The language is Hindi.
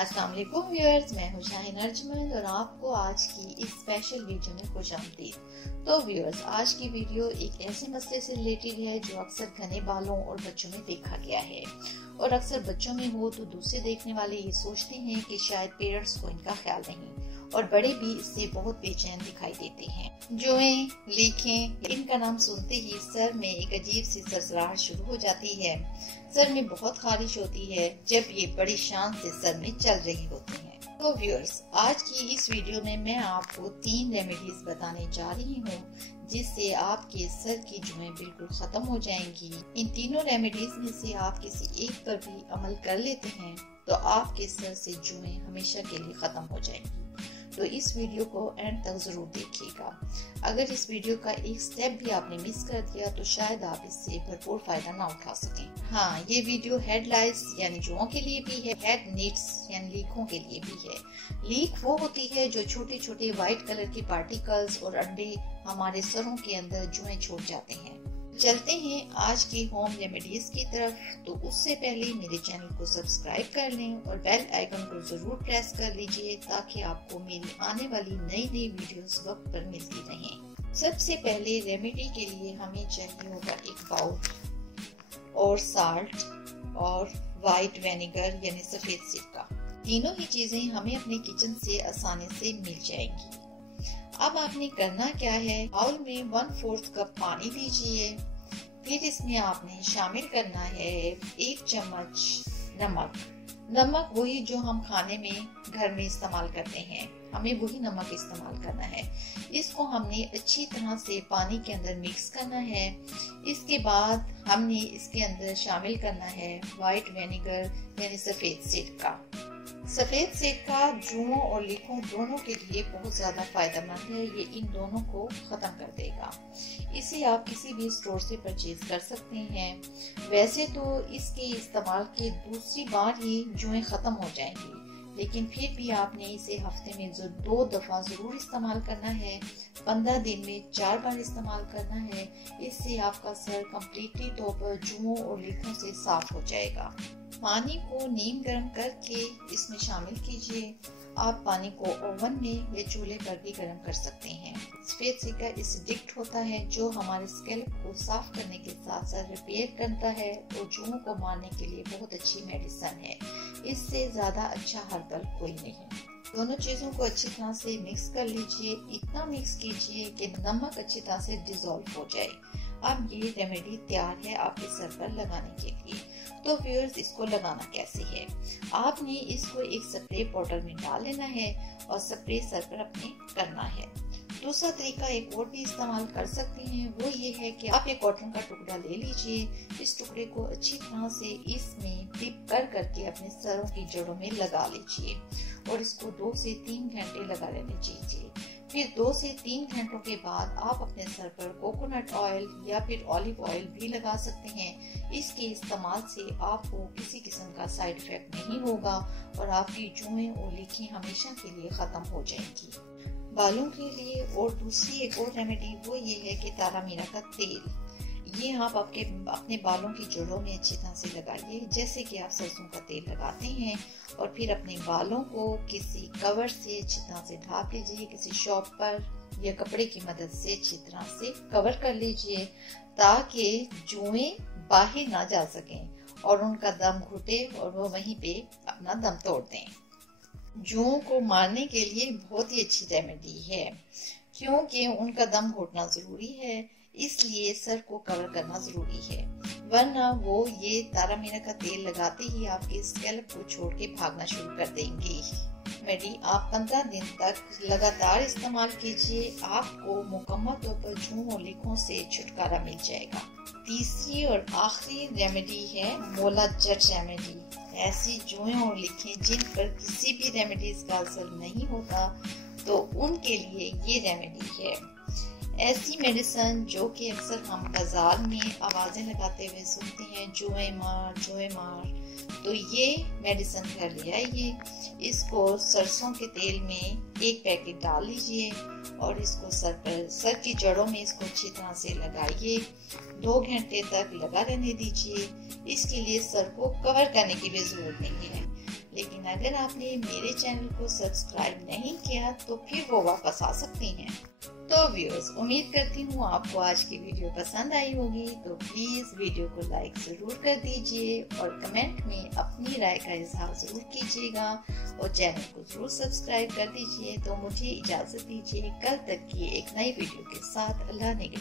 अस्सलाम वालेकुम व्यूअर्स, मैं हूं शाहीन अर्जमंद और आपको आज की इस स्पेशल वीडियो में खुशामदीद। तो व्यूअर्स, आज की वीडियो एक ऐसे मसले से रिलेटेड है जो अक्सर घने बालों और बच्चों में देखा गया है और अक्सर बच्चों में हो तो दूसरे देखने वाले ये सोचते हैं कि शायद पेरेंट्स को इनका ख्याल नहीं और बड़े भी इससे बहुत बेचैन दिखाई देते हैं। जोएं, लीखें, इनका नाम सुनते ही सर में एक अजीब सी सरसराहट शुरू हो जाती है। सर में बहुत खारिश होती है जब ये बड़ी शान से सर में चल रही होती हैं। तो व्यूअर्स, आज की इस वीडियो में मैं आपको 3 रेमेडीज बताने जा रही हूँ जिससे आपके सर की जुएं बिल्कुल खत्म हो जाएंगी। इन तीनों रेमेडीज में से आप किसी एक पर भी अमल कर लेते हैं तो आपके सर से जुएं हमेशा के लिए खत्म हो जाएंगी। तो इस वीडियो को एंड तक जरूर देखिएगा। अगर इस वीडियो का एक स्टेप भी आपने मिस कर दिया तो शायद आप इससे भरपूर फायदा ना उठा सकें। हाँ, ये वीडियो हेड लाइट्स यानी जुओं के लिए भी है, हेड नीड्स यानी लीकों के लिए भी है। लीक वो होती है जो छोटे छोटे व्हाइट कलर के पार्टिकल्स और अंडे हमारे सरों के अंदर जुएं छोड़ जाते हैं। चलते हैं आज की होम रेमेडीज की तरफ। तो उससे पहले मेरे चैनल को सब्सक्राइब कर लें और बेल आइकन को जरूर प्रेस कर लीजिए ताकि आपको मेरी आने वाली नई वीडियोस वक्त पर मिलती रहें। सबसे पहले रेमेडी के लिए हमें चाहिए होगा एक बाउल और साल्ट और वाइट विनेगर यानी सफेद सिरका। तीनों ही चीजें हमें अपने किचन से आसानी से मिल जाएंगी। अब आपने करना क्या है, बाउल में 1/4 कप पानी लीजिए। फिर इसमें आपने शामिल करना है 1 चम्मच नमक। नमक वही जो हम खाने में घर में इस्तेमाल करते हैं, हमें वही नमक इस्तेमाल करना है। इसको हमने अच्छी तरह से पानी के अंदर मिक्स करना है। इसके बाद हमने इसके अंदर शामिल करना है व्हाइट विनेगर यानी सफेद सिरका। सफेद सिरका जुओं और लीकों दोनों के लिए बहुत ज्यादा फायदेमंद है। ये इन दोनों को खत्म कर देगा। इसे आप किसी भी स्टोर से परचेज कर सकते हैं। वैसे तो इसके इस्तेमाल के दूसरी बार ही जुएं खत्म हो जाएंगी, लेकिन फिर भी आपने इसे हफ्ते में 2 दफा जरूर इस्तेमाल करना है। 15 दिन में 4 बार इस्तेमाल करना है। इससे आपका सर कम्प्लीटली तौर पर जुओं और लीकों से साफ हो जाएगा। पानी को नीम गर्म करके इसमें शामिल कीजिए। आप पानी को ओवन में या चूल्हे पर भी गर्म कर सकते हैं। सफेद सिरका एसिडिक होता है जो हमारे स्कैल्प को साफ करने के साथ साथ रिपेयर करता है और जुओं को मारने के लिए बहुत अच्छी मेडिसिन है। इससे ज्यादा अच्छा हर्बल कोई नहीं। दोनों चीजों को अच्छी तरह से मिक्स कर लीजिए। इतना मिक्स कीजिए कि नमक अच्छी तरह से डिसॉल्व हो जाए। अब ये रेमेडी तैयार है आपके सर पर लगाने के लिए। तो व्यूअर्स, इसको लगाना कैसे है, आपने इसको एक स्प्रे बॉटल में डाल लेना है और स्प्रे सर पर अपने करना है। दूसरा तरीका एक और भी इस्तेमाल कर सकते हैं, वो ये है कि आप एक कॉटन का टुकड़ा ले लीजिए। इस टुकड़े को अच्छी तरह से इसमें डिप करके अपने सरों की जड़ों में लगा लीजिए और इसको 2 से 3 घंटे लगा रहने दीजिए। फिर 2 से 3 घंटों के बाद आप अपने सर पर कोकोनट ऑयल या फिर ऑलिव ऑयल भी लगा सकते हैं। इसके इस्तेमाल से आपको किसी किस्म का साइड इफेक्ट नहीं होगा और आपकी जुएं और लीकें हमेशा के लिए खत्म हो जाएंगी। बालों के लिए और दूसरी एक और रेमेडी वो ये है कि तारा मीरा का तेल। ये आप अपने बालों की जड़ों में अच्छी तरह से लगाइए, जैसे कि आप सरसों का तेल लगाते हैं, और फिर अपने बालों को किसी कवर से अच्छी तरह से ढाक लीजिए। किसी शॉप पर या कपड़े की मदद से अच्छी तरह से कवर कर लीजिए ताकि जुएं बाहर ना जा सकें और उनका दम घुटे और वो वहीं पे अपना दम तोड़ दें। जुओं को मारने के लिए बहुत ही अच्छी रेमेडी है क्योंकि उनका दम घुटना जरूरी है, इसलिए सर को कवर करना जरूरी है, वरना वो ये तारा मीरा का तेल लगाते ही आपके स्कैल्प को छोड़ के भागना शुरू कर देंगे। रेमेडी आप 15 दिन तक लगातार इस्तेमाल कीजिए। आपको मुकम्मल तौर पर जुओं और लीकों से छुटकारा मिल जाएगा। तीसरी और आखिरी रेमेडी है मोला जट रेमेडी। ऐसी जुएं और लीकें जिन पर किसी भी रेमेडीज का असर नहीं होता तो उनके लिए ये रेमेडी है। ऐसी मेडिसिन जो कि अक्सर हम बाजार में आवाजें लगाते हुए सुनते हैं, जुएं मार, तो ये मेडिसिन घर ले आइए। इसको सरसों के तेल में 1 पैकेट डाल लीजिए और इसको सर की जड़ों में इसको अच्छी तरह से लगाइए। 2 घंटे तक लगा रहने दीजिए। इसके लिए सर को कवर करने की भी जरूरत नहीं है। लेकिन अगर आपने मेरे चैनल को सब्सक्राइब नहीं किया तो फिर वो वापस आ सकते हैं। तो व्यूअर्स, उम्मीद करती हूँ आपको आज की वीडियो पसंद आई होगी। तो प्लीज वीडियो को लाइक जरूर कर दीजिए और कमेंट में अपनी राय का इजहार जरूर कीजिएगा और चैनल को जरूर सब्सक्राइब कर दीजिए। तो मुझे इजाजत दीजिए, कल तक की एक नई वीडियो के साथ। अल्लाह ने के